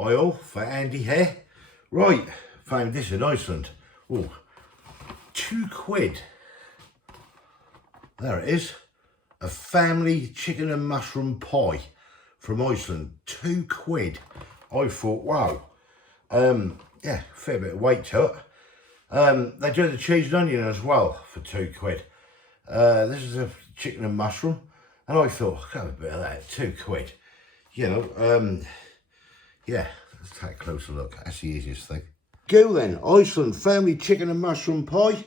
oil for Andy here. Right, found this in Iceland. Oh, £2. There it is. A family chicken and mushroom pie from Iceland. £2. I thought, wow. Yeah, fair bit of weight to it. They do the cheese and onion as well for £2. This is a chicken and mushroom, and I thought, I'll have a bit of that, £2. You know, yeah, let's take a closer look. That's the easiest thing. Go then, Iceland family chicken and mushroom pie,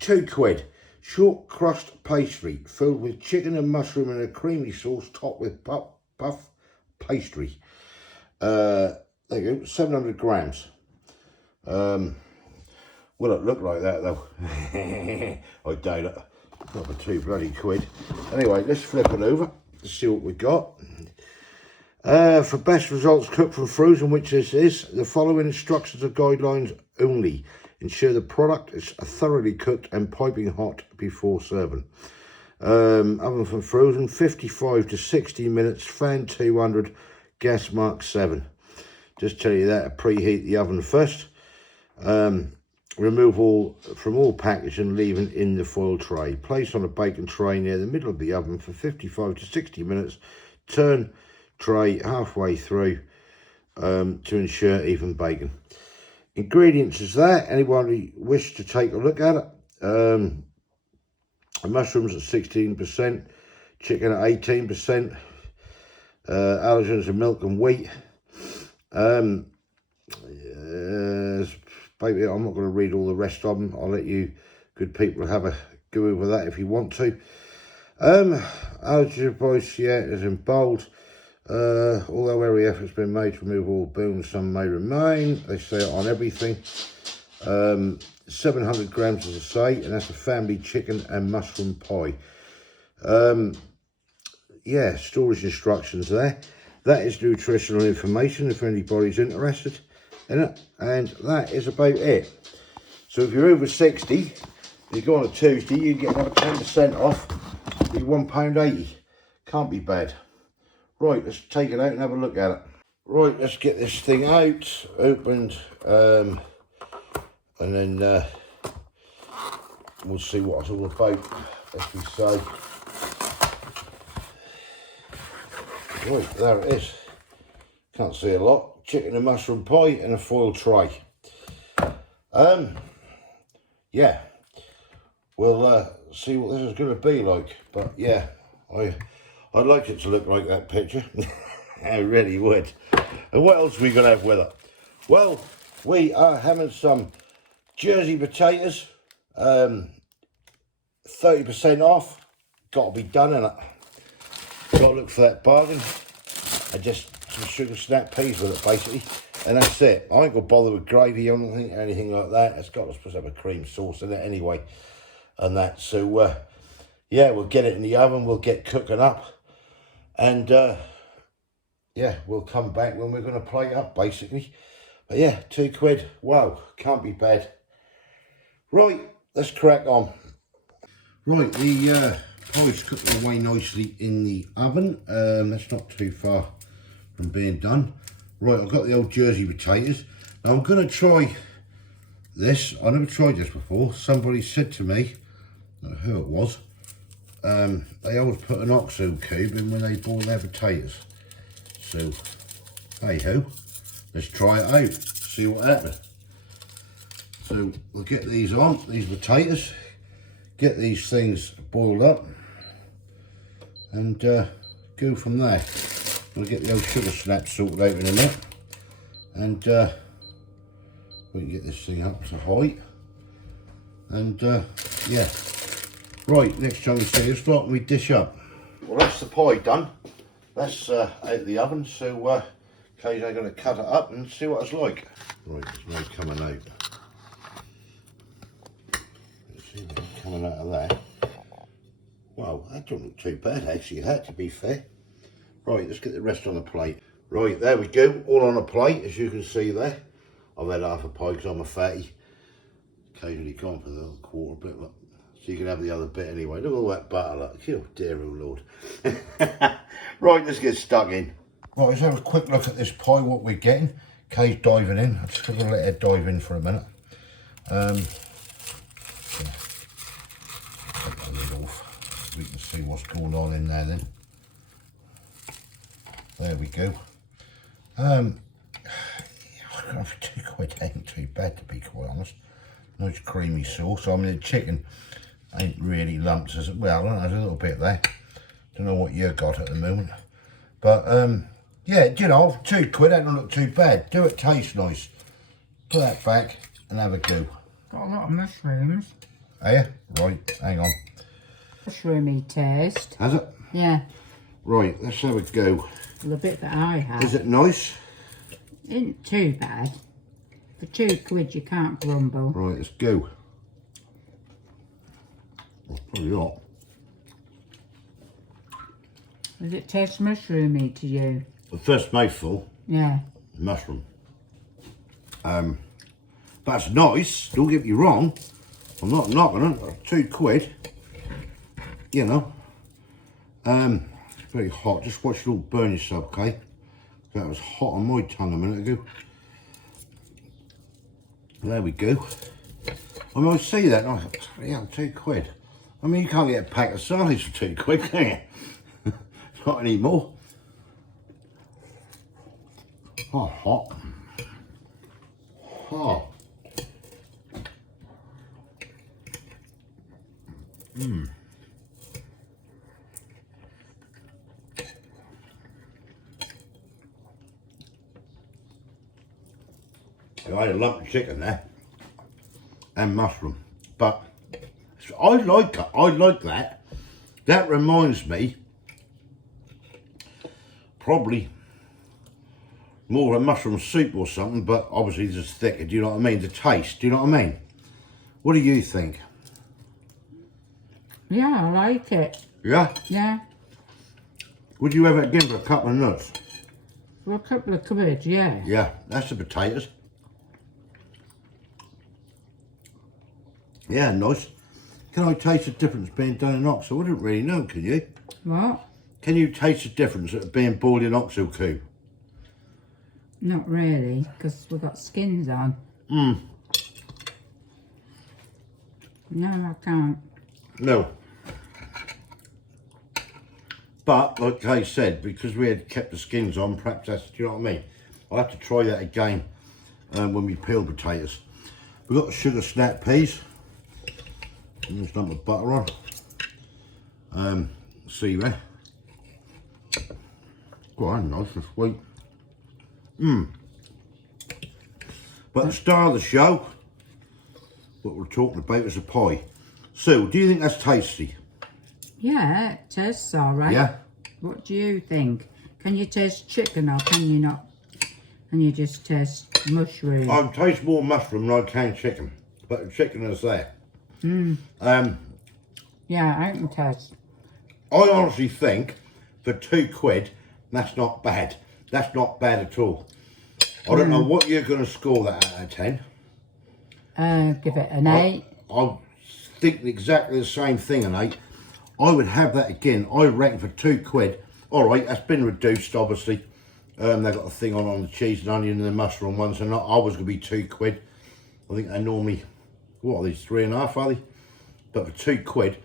£2. Short crust pastry filled with chicken and mushroom and a creamy sauce topped with puff pastry. There you go, 700 grams. Will it look like that though? I doubt it. Not for £2 Anyway, let's flip it over to see what we got. For best results cooked from frozen, which this is, the following instructions are guidelines only. Ensure the product is thoroughly cooked and piping hot before serving. Oven for frozen, 55 to 60 minutes, fan 200, gas mark 7. Just tell you that, preheat the oven first. Remove all from all packaging, leaving in the foil tray. Place on a baking tray near the middle of the oven for 55 to 60 minutes. Turn tray halfway through to ensure even baking. Ingredients is there. Anyone who wish to take a look at it. Mushrooms at 16%, chicken at 18%, allergens are milk and wheat. Baby, I'm not going to read all the rest of them. I'll let you good people have a go over that if you want to. Allergy advice, yeah, is in bold. Although every effort's been made to remove all bones, some may remain. They say it on everything. 700 grams, as I say, and that's a family chicken and mushroom pie. Yeah, storage instructions there. That is nutritional information if anybody's interested in it, and that is about it. So if you're over 60, you go on a Tuesday, you get another 10% off. Be £1.80. Can't be bad. Right, let's take it out and have a look at it. Right, let's get this thing out, opened, and then we'll see what it's all about, as we say. Right, there it is. Can't see a lot. Chicken and mushroom pie in a foil tray. Yeah, we'll see what this is going to be like. But yeah, I'd like it to look like that picture. I really would. And what else are we going to have with it? Well, we are having some Jersey potatoes, 30% off. Got to be done in it. Got to look for that bargain. And just some sugar snap peas with it, basically. And that's it. I ain't going to bother with gravy or anything like that. It's got to supposed to have a cream sauce in it anyway. And that. So, yeah, we'll get it in the oven. We'll get cooking up. And, yeah, we'll come back when we're going to plate up, basically. But, yeah, £2. Wow, can't be bad. Right, let's crack on. Right, the pie's cooking away nicely in the oven. That's not too far from being done. Right, I've got the old Jersey potatoes. Now I'm going to try this. I never tried this before. Somebody said to me, I don't know who it was, they always put an oxo cube in when they boil their potatoes. So, hey ho, let's try it out, see what happens. So we'll get these on, these potatoes, get these things boiled up, and go from there. We'll get the old sugar snap sorted out in a minute, and we can get this thing up to height, and yeah. Right, next time we see you, start we dish up. Well, that's the pie done. That's out of the oven, so okay, I'm going to cut it up and see what it's like. Right, there's no coming out. Let's see what's coming out of that. Wow, that don't look too bad actually, that, to be fair. Right, let's get the rest on the plate. Right, there we go, all on a plate, as you can see there. I've had half a pie because I'm a fatty. Occasionally gone for the little quarter bit, look. So you can have the other bit anyway. Look at all that butter, look. Oh dear, oh Lord. Right, let's get stuck in. Right, let's have a quick look at this pie, what we're getting. Kay's diving in. I'm just going to let her dive in for a minute. Yeah. Take that lid off. We can see what's going on in there then. There we go. For £2 ain't too bad, to be quite honest. Nice creamy sauce. I mean, the chicken ain't really lumps as well. There's a little bit there. Don't know what you got at the moment, but yeah, you know, £2 that don't look too bad. Do it taste nice. Put that back and have a go. Got a lot of mushrooms. Are you? Right, hang on. Mushroomy taste. Has it? Yeah. Right, let's have a go. Well, the bit that I had. Is it nice? Isn't too bad. For £2 you can't grumble. Right, let's go. It's pretty hot. Does it taste mushroomy to you? The first mouthful, Yeah. mushroom. That's nice, don't get me wrong. I'm not knocking it, £2, you know. It's very hot, just watch it all burn yourself, okay? That was hot on my tongue a minute ago. There we go. I mean, I see that and I thought, yeah, £2. I mean, you can't get a pack of sardines for £2, can you? Not anymore. Oh, hot. Oh. I had a lump of chicken there and mushroom, but I like it. I like that. That reminds me probably more of a mushroom soup or something, but obviously just thicker. Do you know what I mean? The taste. Do you know what I mean? What do you think? Yeah, I like it. Yeah. Yeah. Would you have it again for a couple of nuts? For a couple of quid, yeah. Yeah, that's the potatoes. Yeah, nice. Can I taste the difference being done in ox? I wouldn't really know, can you? What? Can you taste the difference of being boiled in oxtail coop? Not really, because we've got skins on. No, No, I can't. No. But, like Kay said, because we had kept the skins on, perhaps that's, do you know what I mean? I'll have to try that again when we peel potatoes. We've got the sugar snap peas. And just dump the butter on. See there. Quite nice and sweet. But the star of the show, what we're talking about is a pie. So, do you think that's tasty? Yeah, it tastes all right. Yeah. What do you think? Can you taste chicken or can you not? Can you just taste mushroom? I can taste more mushroom than I can chicken, but the chicken is there. Yeah, I can taste. I honestly think for £2, that's not bad. That's not bad at all. I don't know what you're going to score that out of 10. Give it an 8. I'm thinking exactly the same thing, an 8. I would have that again. I reckon for £2. All right, that's been reduced, obviously. They've got a thing on the cheese and onion and the mushroom ones, and I was going to be £2. I think they're normally, what are these, 3.5, are they? But for £2,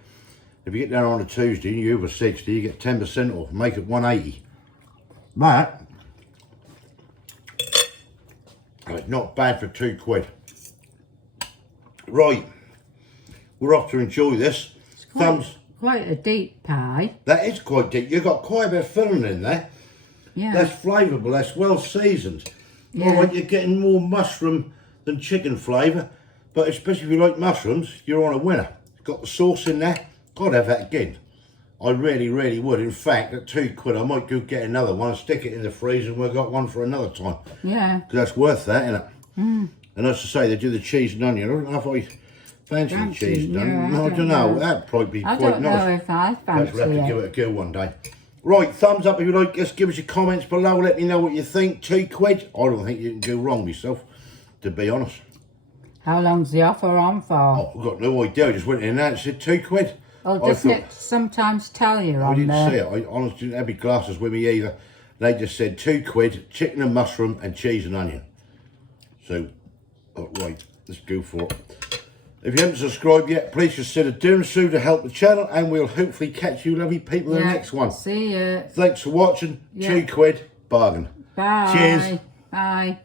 if you get down on a Tuesday and you're over 60, you get 10% off, make it 180. But it's not bad for £2. Right, we're off to enjoy this. Quite a deep pie. That is quite deep. You've got quite a bit of filling in there. Yeah. That's flavourable, that's well seasoned. Yeah. All right, you're getting more mushroom than chicken flavour, but especially if you like mushrooms, you're on a winner. Got the sauce in there. I'd have that again. I really, really would. In fact, at £2, I might go get another one, stick it in the freezer, and we've got one for another time. Yeah. Because that's worth that, isn't it? And as I say, they do the cheese and onion. I don't know if I fancy the cheese and onion. No, I don't know. That'd probably be quite nice. I don't know if I fancy We'll have to give it a go one day. Right, thumbs up if you like us. Give us your comments below. Let me know what you think. £2. I don't think you can go wrong myself, to be honest. How long's the offer on for? Oh, I've got no idea. I just went in there and said £2. Oh, doesn't it sometimes tell you I on didn't there? see it. I honestly didn't have my glasses with me either. They just said £2, chicken and mushroom and cheese and onion. So, oh, right, let's go for it. If you haven't subscribed yet, please consider doing so to help the channel, and we'll hopefully catch you lovely people in the next one. See ya. Thanks for watching. £2, bargain. Bye. Cheers. Bye.